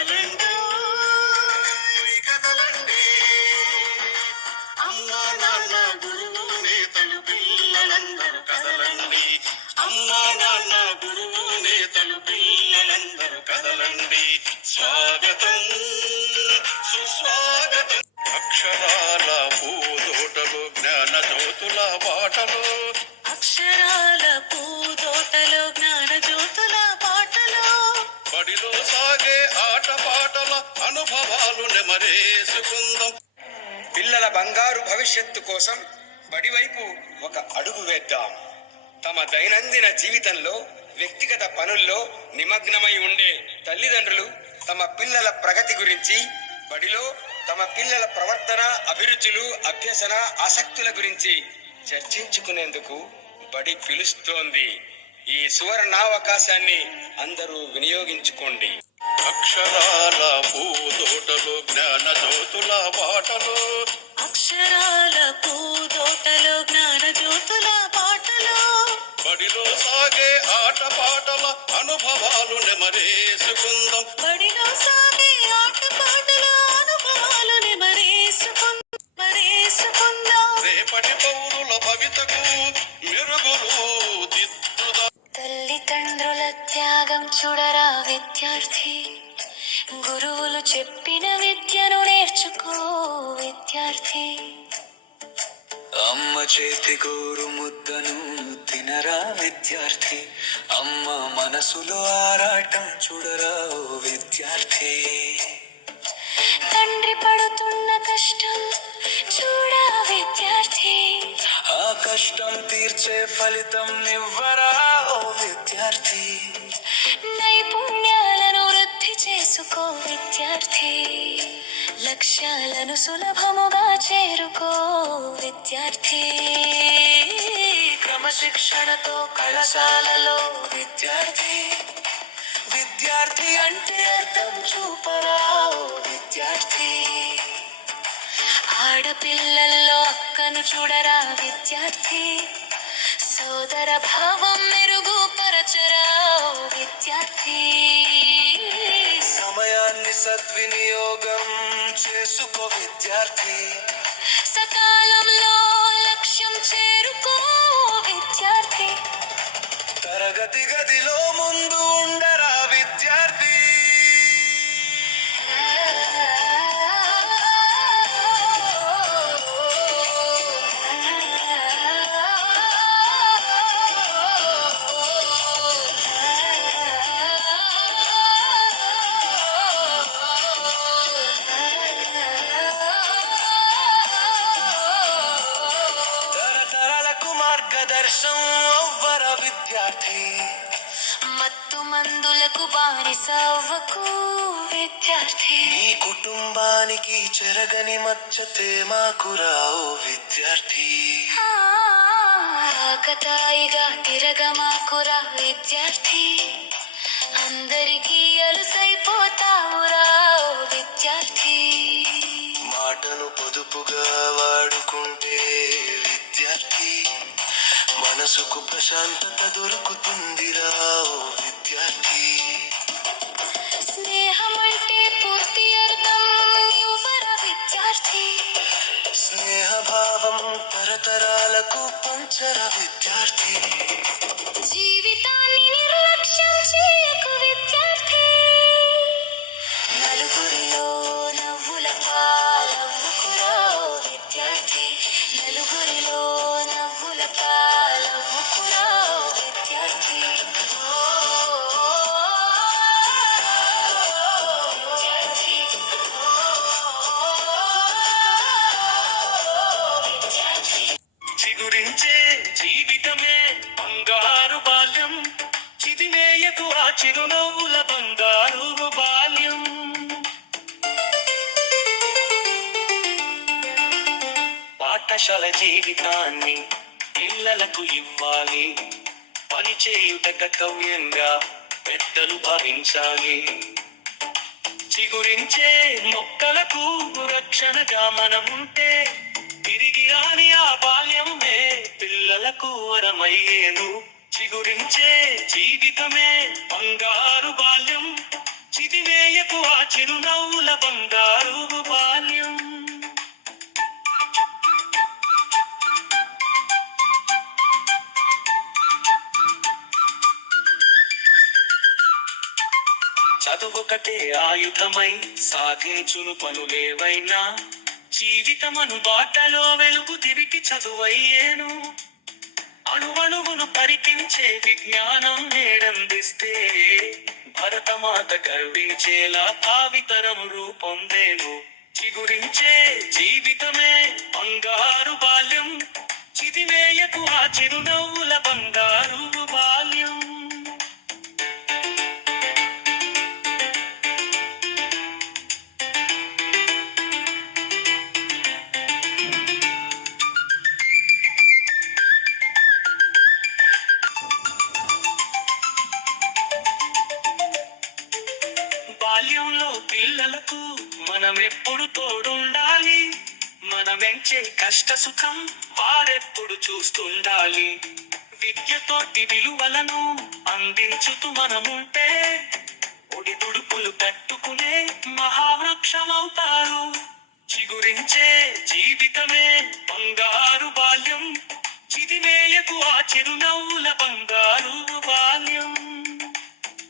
కదలండి కదలండి అమ్మా నాన్న గురువు నేతలు పిల్లలందరూ కదలండి అమ్మా నాన్న గురువు నేతలు పిల్లలందరూ కదలండి స్వాగతం సుస్వాగతం అక్షరాల పూదోటలు జ్ఞాన జ్యోతుల బాటలు అక్షరాల పూదోటలు జ్ఞాన జ్యోతుల బాటలు బడిలో సాగే ఆట పాటల అనుభవాలు నెమరేసుకుందాం. పిల్లల బంగారు భవిష్యత్తు కోసం బడివైపు ఒక అడుగు వేద్దాం. తమ దైనందిన జీవితంలో వ్యక్తిగత పనుల్లో నిమగ్నమై ఉండే తల్లిదండ్రులు తమ పిల్లల ప్రగతి గురించి, బడిలో తమ పిల్లల ప్రవర్తన, అభిరుచులు, అభ్యసన, ఆసక్తుల గురించి చర్చించుకునేందుకు బడి పిలుస్తోంది. ఈ సువర్ణావకాశాన్ని అందరూ వినియోగించుకోండి. అక్షరాల పూదోటలు జ్ఞాన జ్యోతుల బాటలు అక్షరాల పూదోటలు జ్ఞాన జ్యోతుల బాటలు బడిలో సాగే ఆట పాటల అనుభవాలు నెమరేసుకుందాం. బడిలో సాగే ఆట పాటల అనుభవాలు నెమరేసుకుందాం. రేపటి పౌరుల భవితకు మెరుగులు దిద్దుదా. తల్లిదండ్రుల త్యాగం చూడరా విద్యార్థి, గురువులు చెప్పిన విద్యను నేర్చుకో విద్యార్థి. అమ్మ చేతి గోరు ముద్దను తినరా విద్యార్థి, అమ్మ మనసులో ఆరాటం చూడరా విద్యార్థి. తండ్రి పడుతున్న కష్టం చూడా విద్యార్థి, ఆ కష్టం తీర్చే ఫలితం ఇవ్వరా ఓ విద్యార్థి. నైపుణ్యాలను వృద్ధి చేసుకో విద్యార్థి, లక్ష్యాలను సులభముగా చేరుకో విద్యార్థి. క్రమశిక్షణతో కళాశాలలో విద్యార్థి, విద్యార్థి అంటే అర్థం చూపరా ఓ విద్యార్థి. ఆడపిల్లల్లో అక్కను చూడరా విద్యార్థి, సోదర భావం మెరుగుపరచరా ఓ విద్యార్థి. సమయాన్ని సద్వినియోగం చేసుకో విద్యార్థి, సకాలంలో లక్ష్యం చేరుకో విద్యార్థి. తరగతి గదిలో ముందు ఉండరా విద్యార్థి. తరతరాలకు మార్గదర్శనం అవ్వర విద్యార్థి, మత్తు మందులకు బానిస అవ్వకు విద్యార్థి. ఈ కుటుంబానికి చెరగని మచ్చతే మాకురా ఓ విద్యార్థి. ఆకతాయిగా తిరగమాకురా విద్యార్థి, అందరికీ అలుసైపోతావురా ఓ విద్యార్థి. మాటను పొదుపుగా వాడుకుంటే విద్యార్థి, మనసుకు ప్రశాంతత దొరుకుతుందిరా ఓ విద్యార్థి. స్నేహం అంటే పూర్తి అర్థం ఇవ్వరా విద్యార్థి, స్నేహభావం తరతరాలకు పంచర విద్యార్థి. జీవితాన్ని నిర్లక్ష్యం చేయకు విద్యార్థి, నలుగురిలో నవ్వుల పాలవ్వుకురా ఓ విద్యార్థి, నలుగురిలో నవ్వుల పాలవ్వుకురా ఓ విద్యార్థి. చిగురించే జీవితమే బంగారు బాల్యం, చిదిమేయకు ఆ చిరునవ్వుల బంగారు బాల్యం. పాఠశాల జీవితాన్ని పిల్లలకు ఇవ్వాలి, పనిచేయుట కర్తవ్యంగా పెద్దలు భావించాలి. చిగురించే మొక్కలకు రక్షణగా మనముంటే తిరిగి రాని ఆ బాల్యమే పిల్లలకు వరమయ్యేను. చిగురించే జీవితమే బంగారు బాల్యం, చిదివేయకు ఆ చిరునవ్వుల బంగారు బాల్యం. చదువొకటే ఆయుధమై సాధించును పనులేవైనా, జీవితమను బాటలో వెలుగు తిరిగి చదువయ్యేను. అణువణువును పరికించే విజ్ఞానం నేడందిస్తే, భరతమాత గర్వించేలా భావితరము రూపొందేను. చిగురించే జీవితమే బంగారు బాల్యం, చిదివేయకు ఆ చిరునవ్వుల బంగారు బాల్యం. బాల్యంలో పిల్లలకు మనమెప్పుడు తోడుండాలి, మనమెంచే కష్ట సుఖం వారెప్పుడు చూస్తుండాలి. విద్యతోటి విలువలను అందించుతూ మనముంటే, ఒడిదుడుకులు తట్టుకునే మహావృక్షమవుతారు. చిగురించే జీవితమే బంగారు బాల్యం, చిదివేయకు ఆ చిరునవ్వుల బంగారు బాల్యం.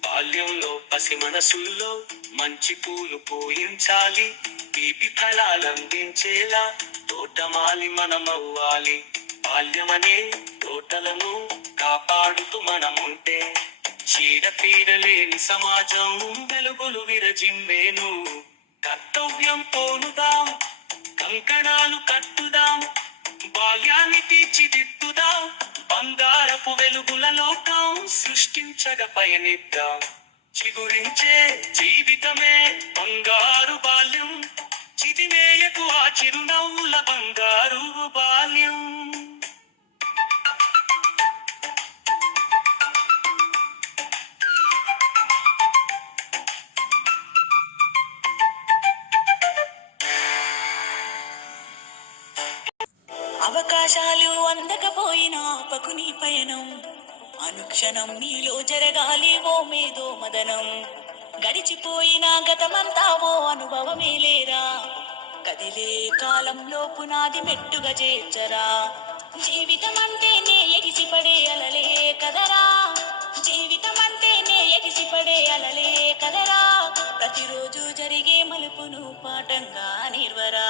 బాల్యంలో పసి మనసుల్లో మంచి పూలు పూయించాలి, తీపి ఫలాలందించేలా తోటమాలి మనమవ్వాలి. బాల్యమనే తోటలను కాపాడుతూ మనముంటే, చీడపీడలేని సమాజం వెలుగులు విరజిమ్మేను. కర్తవ్యం పోనుదాం, కంకణాలు కట్టుదాం, బాల్యాన్ని తీర్చిదిద్దుదాం, బంగారపు వెలుగుల లోకం సృష్టించగ పయనిద్దాం. చిగురించే జీవితమే బంగారు బాల్యం, చిదివేయకు ఆ చిరునవ్వుల బంగారు బాల్యం. అవకాశాలు అందకపోయినా ఆపకు నీ పయనం, అనుక్షణం నీలో జరగాలి ఓ మేధో మదనం. గడిచిపోయిన గతమంతా ఓ అనుభవమేలేరా, కదిలే కాలంలో పునాది మెట్టుగా చేర్చరా. జీవితం అంటేనే ఎగిసిపడే అలలే కదరా, జీవితం అంటేనే ఎగిసిపడే అలలే కదరా. ప్రతిరోజు జరిగే మలుపును పాఠంగా నిర్వరా.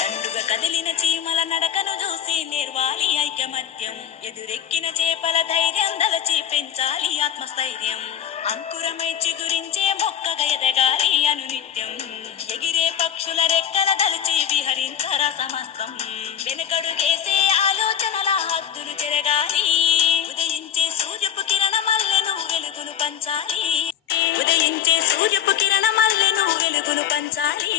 దండుగా కదిలిన చీమల నడకను చూసి నేర్వాలి ఐకమత్యం, ఎదురెక్కిన చేపల ధైర్యం దలచి పెంచాలి ఆత్మస్థైర్యం. అంకురమై చిగురించే మొక్కగా ఎదగాలి అనునిత్యం, ఎగిరే పక్షుల రెక్కల దలచి విహరించరా సమస్తం. వెనుకడుగేసే ఆలోచనల హద్దులు చెరగాలి, ఉదయించే సూర్యపు కిరణమల్లెను వెలుగును పంచాలి, ఉదయించే సూర్యపు కిరణమల్లెను వెలుగును పంచాలి.